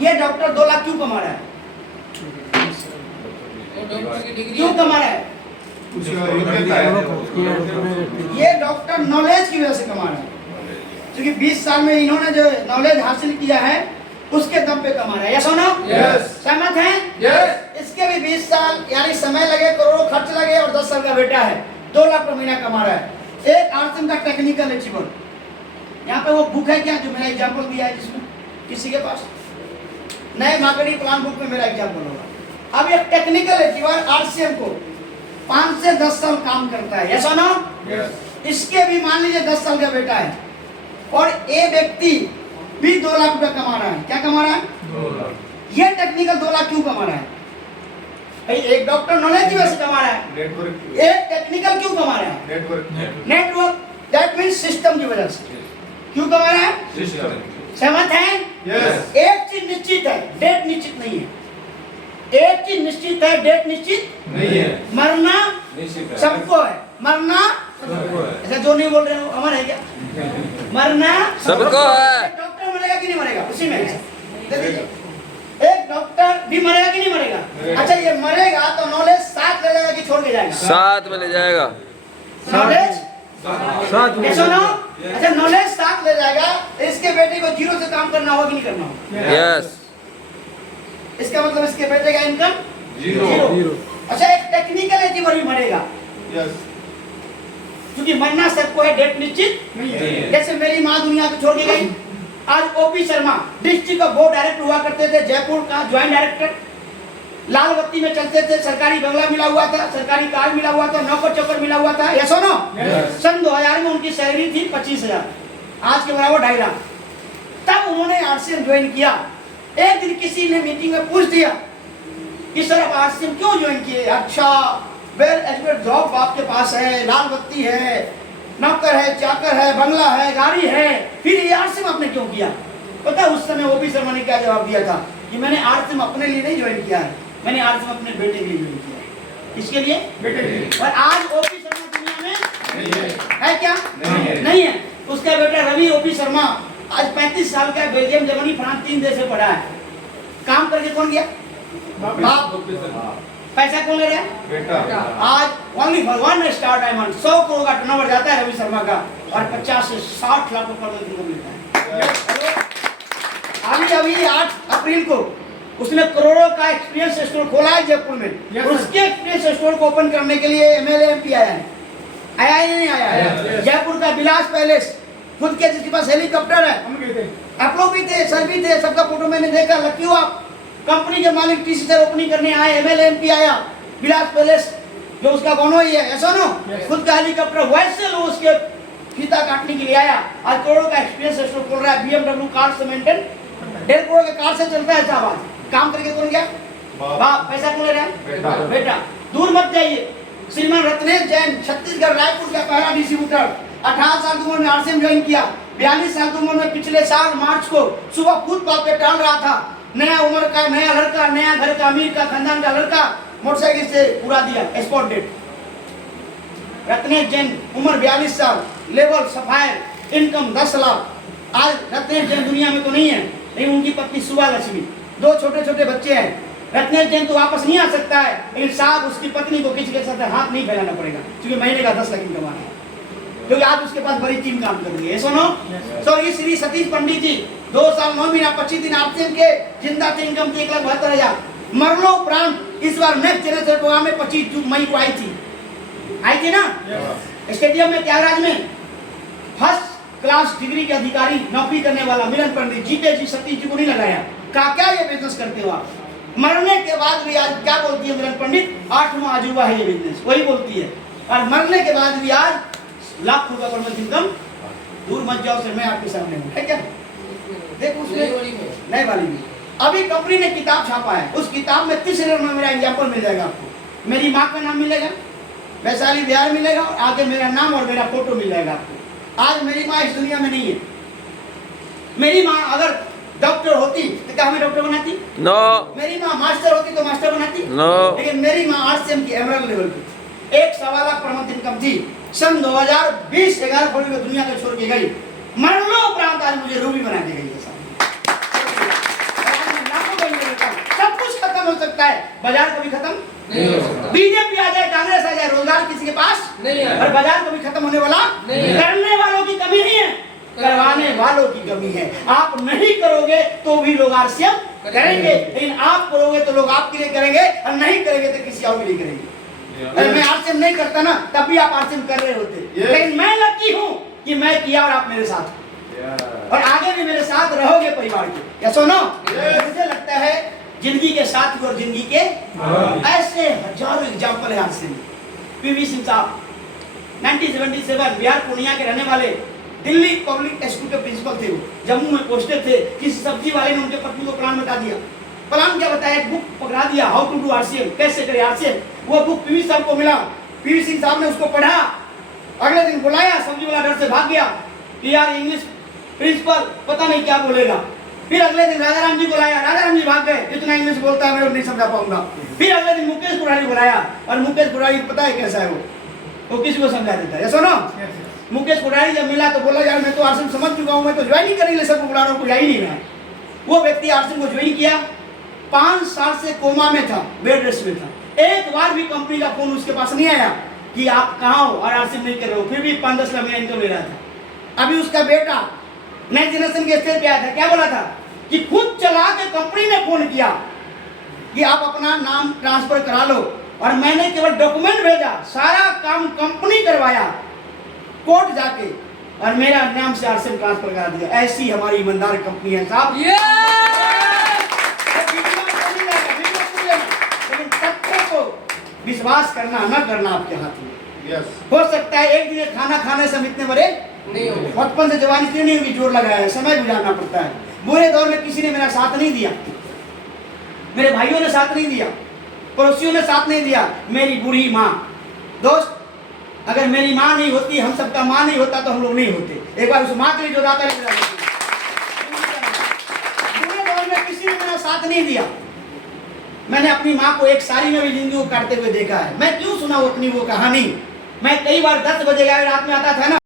ये डॉक्टर 2 लाख क्यों कमा रहा है? क्यों कमा रहा है? ये डॉक्टर नॉलेज की वजह से कमा रहा है, क्योंकि 20 साल में इन्होंने जो नॉलेज हासिल किया है उसके दम पे कमा रहा है। यस और नो? सहमत हैं? इसके भी 20 साल यानी समय लगे, करोड़ों खर्च लगे, और 10 साल का बेटा है, 2 लाख पर महीना कमा रहा है। एक आर्सन का टेक्निकल अचीवर, यहाँ पे वो बुक है क्या जो मेरा एग्जाम्पल दिया है, जिसमें किसी के पास नए मार्केटिंग प्लान बुक में मेरा एग्जाम्पल होगा। अब ये टेक्निकल अचीवर आरसीएम को 5 से 10 साल काम करता है। यस और नो? इसके भी मान लीजिए 10 साल का बेटा है, और ये व्यक्ति भी 2 लाख रुपया कमा रहा है। क्या कमा रहा है? 2 लाख। ये टेक्निकल 2 लाख क्यों कमा रहा है? भाई एक डॉक्टर नॉलेज की वजह से कमा रहा है, नेटवर्क। एक टेक्निकल क्यों कमा रहा है? नेटवर्क, दैट मींस सिस्टम की वजह से क्यों कमा रहा है? सिस्टम। सहमत हैं? यस। एक चीज निश्चित है, डेट निश्चित नहीं है। एक चीज निश्चित है, डेट निश्चित नहीं है। मरना निश्चित है। सबको है, मरना सबको है। ऐसा जो नहीं बोल रहे हो अमर है क्या? मरना सबको है। एक डॉक्टर मरेगा कि नहीं मरेगा? उसी में एक डॉक्टर भी मरेगा कि नहीं मरेगा? अच्छा ये मरेगा तो नॉलेज साथ ले जाएगा कि छोड़ के जाएगा? साथ में ले जाएगा। नॉलेज साथ में। सुनो, अच्छा नॉलेज साथ ले जाएगा, इसके बेटे को 0 से काम करना होगा कि नहीं करना होगा? यस। इसका मतलब इसके बेटे का इनकम 0। अच्छा एक टेक्निकल अचीवर भी मरेगा, यस। क्योंकि मरना सबको है, डेट निश्चित नहीं है। जैसे मेरी माँ दुनिया को छोड़ के गई, आज ओपी शर्मा डिस्ट्रिक्ट का बोर्ड डायरेक्टर हुआ करते थे, जयपुर का ज्वाइंट डायरेक्टर, लाल बत्ती में चलते थे, सरकारी बंगला मिला हुआ था, सरकारी कार मिला हुआ था, नौकर चौकर मिला हुआ था। यस और नो? सन 2000 में उनकी सैलरी थी 25,000, आज के बराबर 2.5 लाख। तब उन्होंने आरसीएम ज्वाइन किया। एक दिन किसी ने मीटिंग में पूछ दिया कि सर आप आरसीएम क्यों ज्वाइन किए? अच्छा वेल एजुकेटेड जॉब आपके पास है, लाल बत्ती है, नौकर है, चाकर है, बंगला है, गाड़ी है, फिर ये आरसीएम आपने क्यों किया? पता है उस समय ओपी शर्मा ने क्या जवाब दिया था कि मैंने आरसीएम अपने लिए नहीं ज्वाइन किया है, मैंने आरसीएम अपने बेटे के लिए ज्वाइन किया है। किसके लिए? बेटे के लिए। और आज ओपी शर्मा दुनिया में नहीं है। है क्या? नहीं है। उसका बेटा रवि ओपी शर्मा आज 35 साल का, बेल्जियम, जर्मनी, फ्रांस 3 देश में पढ़ा है। काम करके कौन गया? बाप। पैसा कौन ले रहा है? बेटा। आज ओनली भगवान ने स्टार डायमंड 100 करोड़ का टर्नओवर जाता है रवि शर्मा का, और 50 से 60 लाख रुपए पर इनकम मिलता है। अभी 8 अप्रैल को उसने करोड़ों का एक्सपीरियंस स्टोर खोला है जयपुर में। उसके एक्सपीरियंस स्टोर को ओपन करने के लिए एमएलए एमपी आया है, आया या नहीं आया? जयपुर का विलास पैलेस, खुद के जिसके पास हेलीकॉप्टर है, आप लोग भी थे, सर भी थे, सबका फोटो मैंने देखा। लकी हो आप, कंपनी के मालिक टीसी सर ओपनिंग करने आए, एमएलए एमपी आया, विलास पैलेस जो उसका बनो ही है, ऐसा नो? खुद का हेलीकॉप्टर, वैसे लोग उसके फीता काटने के लिए आया। आज करोड़ों का एक्सपीरियंस स्टोर खोल रहा है, BMW कार से मेंटेन 1.5 करोड़ के कार से चलता है साहब। काम करके कौन गया? बाप। पैसा कौन ले रहा है? बेटा। दूर मत जाइए, श्रीमान रत्नेश जैन छत्तीसगढ़ रायपुर का पहला डिस्ट्रीब्यूटर, 18 साल की उम्र में आरसीएम ज्वाइन किया। 42 साल की उम्र में पिछले साल मार्च को सुबह फुटपाथ पे टहल रहा था, नया उम्र का नया लड़का, नया घर का, अमीर का खानदान का लड़का मोटरसाइकिल से उड़ा दिया, स्पॉट डेड। रत्नेश जैन उम्र 42 साल, लेवल सफायर, इनकम 10 लाख। आज रत्नेश जैन दुनिया में तो नहीं है, लेकिन उनकी पत्नी सुबह लक्ष्मी, 2 छोटे छोटे बच्चे हैं। रत्नेश जैन तो वापस नहीं आ सकता है, लेकिन साहब उसकी पत्नी को किसी के साथ हाथ नहीं फैलाना पड़ेगा, क्योंकि महीने का 10 लाख इनकम है, क्योंकि आज उसके पास बड़ी टीम काम कर रही है। सुनो, सो ये श्री सतीश पंडित जी 2 साल 9 महीना 25 दिन आरसीएम के जिंदा थे, इनकम थी 1,72,000। मरलो उपरांत इस बार नेक्स्ट जनरेशन प्रोग्राम में 25 मई को आई थी ना स्टेडियम में त्यागराज में। फर्स्ट क्लास डिग्री के अधिकारी नौकरी करने वाला मिलन पंडित जीते जी सतीश जी को नहीं लगाया, कहा क्या ये बिजनेस करते हो आप? मरने के बाद भी आज क्या बोलती है मिलन पंडित? 8वां अजूबा है ये बिजनेस, वही बोलती है। और मरने के बाद भी आज लाखों का पर मंथ इनकम। दूर मत जाओ सर, मैं आपके सामने हूँ, है क्या? देखो उसमें नई वाली भी अभी कंपनी ने किताब छापा है, उस किताब में 30 में मेरा एग्जाम्पल मिल जाएगा आपको। मेरी माँ का नाम मिलेगा, वैशाली बिहार मिलेगा, और आगे मेरा नाम और मेरा फोटो मिल जाएगा आपको। आज मेरी माँ इस दुनिया में नहीं है। मेरी माँ अगर डॉक्टर होती तो क्या हमें डॉक्टर बनाती? नो। मेरी माँ मास्टर होती तो मास्टर बनाती? नो। लेकिन मेरी माँ आरसीएम की एमरल्ड लेवल की 1.25 लाख पर मंथ इनकम थी। सन 2020 11 फरवरी को दुनिया को छोड़ के गई। मरलो उपरांत आज मुझे रूबी बना के गई है साहब। सकता है, बाजार कभी खत्म नहीं हो सकता। बीजेपी आ जाए, कांग्रेस आ जाए, रोजगार किसी के पास नहीं है। और बाजार कभी खत्म होने वाला नहीं है। करने वालों की कमी नहीं है, करवाने वालों की कमी है। आप नहीं करोगे तो भी लोग आरसीएम करेंगे, लेकिन आप करोगे तो लोग आपके लिए करेंगे, और नहीं करेंगे तो किसी और के लिए करेंगे। अगर मैं आरसीएम नहीं करता ना, तब भी आप आरसीएम कर रहे होते, लेकिन मैं लकी हूं कि मैं किया और आप मेरे साथ हो। और आगे भी मेरे साथ रहोगे परिवार के, क्या सुनो? मुझे लगता है जिंदगी के साथ और जिंदगी के ऐसे हजारों एग्जाम्पल है आरसीएम में। पीवी सिंह साहब 1977 बिहार पूर्णिया के रहने वाले, दिल्ली पब्लिक स्कूल के प्रिंसिपल थे। वो जम्मू में पोस्टेड थे। किसी सब्जी वाले ने उनके पत्नी को प्लान बता दिया। प्लान क्या बताया? एक बुक पकड़ा दिया, हाउ टू डू आरसीएम, कैसे करे आरसीएम। वो बुक पीवी साहब को मिला, पीवी सिंह साहब ने उसको पढ़ा। अगले दिन बुलाया, सब्जी वाला डर से भाग गया कि यार इंग्लिश प्रिंसिपल पता नहीं क्या बोलेगा। फिर अगले दिन राजा राम जी को लाया, राजा राम जी भाग गए, इतना इंग्लिश बोलता है मैं नहीं समझा पाऊंगा। फिर अगले दिन मुकेश कुरारी बुलाया, और मुकेश कुरारी पता है कैसा है वो किसी को समझा देता है। सुनो, मुकेश कुरारी जब मिला तो बोला यार मैं तो आरसीएम समझ चुका हूँ, मैं तो ज्वाइन ही करने सबको बुला रहा हूँ, कोई आई नहीं रहा। वो व्यक्ति आरसीएम को ज्वाइन किया, 5 साल से कोमा में था, बेड रेस्ट में था। एक बार भी कंपनी का फोन उसके पास नहीं आया कि आप कहाँ हो और आरसीएम नहीं कर रहे हो। फिर भी 5-10 लाख में इनकम ले रहा था। अभी उसका बेटा नई जनरेशन के स्टेज पे आया था, क्या बोला था कि खुद चला के कंपनी ने फोन किया कि आप अपना नाम ट्रांसफर करा लो, और मैंने केवल डॉक्यूमेंट भेजा, सारा काम कंपनी करवाया कोर्ट जाके, और मेरा नाम से आरसीएम ट्रांसफर करा दिया। ऐसी हमारी ईमानदार कंपनी है साहब। लेकिन तथ्य को विश्वास करना न करना आपके हाथ में। हो सकता है एक दिन खाना खाने से हम इतने बड़े नहीं हो। बचपन से जवानी इसलिए नहीं होगी, जोर लगाया है, समय गुजारना पड़ता है। बुरे दौर में किसी ने मेरा साथ नहीं दिया, मेरे भाइयों ने साथ नहीं दिया, पड़ोसियों ने साथ नहीं दिया, मेरी बूढ़ी माँ। दोस्त, अगर मेरी माँ नहीं होती, हम सबका माँ नहीं होता, तो हम लोग नहीं होते। एक बार उस माँ के लिए जो दाता है, बुरे दौर में किसी ने मेरा साथ नहीं दिया। मैंने अपनी माँ को एक साड़ी में भी जिंदगी को काटते हुए देखा है। मैं क्यों सुना अपनी वो कहानी? मैं कई बार 10 बजे रात में आता था ना,